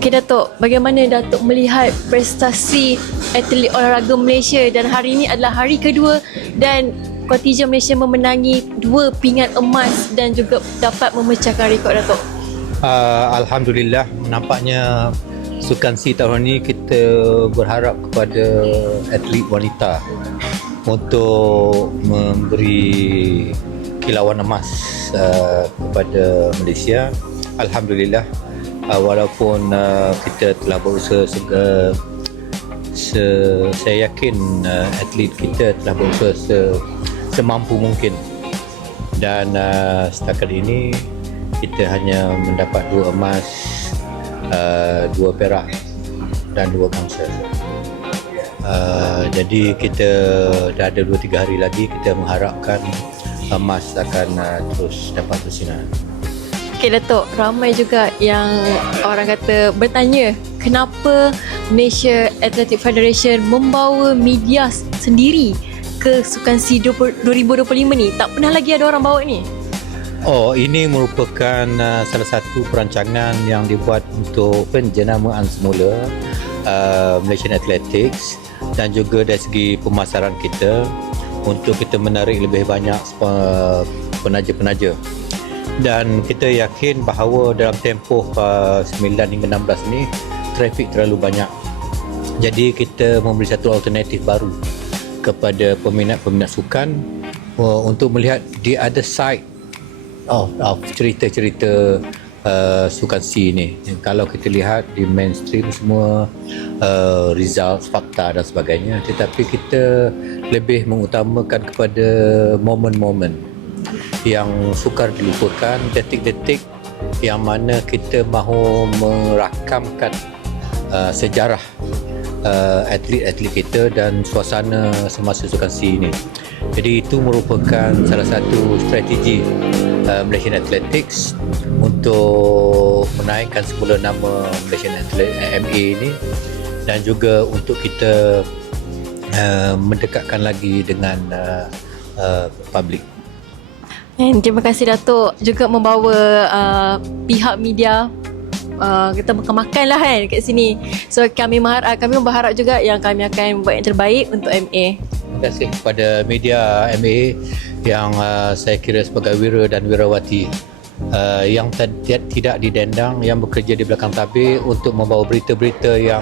Okey Datuk, bagaimana Datuk melihat prestasi atlet olahraga Malaysia dan hari ini adalah hari kedua dan kontingen Malaysia memenangi dua pingat emas dan juga dapat memecahkan rekod Datuk. Uh, Alhamdulillah nampaknya Sukan Si tahun ini kita berharap kepada atlet wanita untuk memberi kilauan emas uh, kepada Malaysia. Alhamdulillah uh, walaupun uh, kita telah berusaha sega, se, saya yakin uh, atlet kita telah berusaha se, semampu mungkin dan uh, setakat ini kita hanya mendapat dua emas, uh, dua perak dan dua kangsar. Uh, jadi kita dah ada 2-3 hari lagi kita mengharapkan emas akan uh, terus dapat bersinar. Okey Datuk, ramai juga yang orang kata bertanya kenapa Malaysia Athletic Federation membawa media sendiri ke Sukan 20- 2025 ni. Tak pernah lagi ada orang bawa ni. Oh, ini merupakan uh, salah satu perancangan yang dibuat untuk penjenamaan semula uh, Malaysian Athletics dan juga dari segi pemasaran kita untuk kita menarik lebih banyak penaja-penaja. Dan kita yakin bahawa dalam tempoh uh, 9 hingga 16 ni trafik terlalu banyak. Jadi kita memberi satu alternatif baru kepada peminat-peminat sukan uh, untuk melihat the other side of, of cerita-cerita uh, sukan C ni. Kalau kita lihat di mainstream semua uh, result, fakta dan sebagainya, tetapi kita lebih mengutamakan kepada momen-momen yang sukar dilupakan, detik-detik yang mana kita mahu merakamkan uh, sejarah uh, atlet-atlet kita dan suasana semasa sukan C ini. Jadi itu merupakan salah satu strategi uh, Malaysian Athletics untuk menaikkan semula nama Malaysian Athlet MA ini dan juga untuk kita uh, mendekatkan lagi dengan uh, uh, public. Dan terima kasih Datuk juga membawa uh, pihak media uh, kita makan-makan lah kan kat sini. So kami mengharap, kami berharap juga yang kami akan buat yang terbaik untuk MA. Terima kasih kepada media MA yang uh, saya kira sebagai wira dan wirawati uh, yang t- tidak didendang yang bekerja di belakang tabir untuk membawa berita-berita yang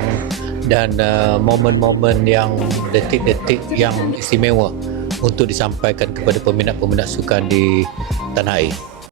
dan uh, momen-momen yang detik-detik yang istimewa untuk disampaikan kepada peminat-peminat sukan di tanah air.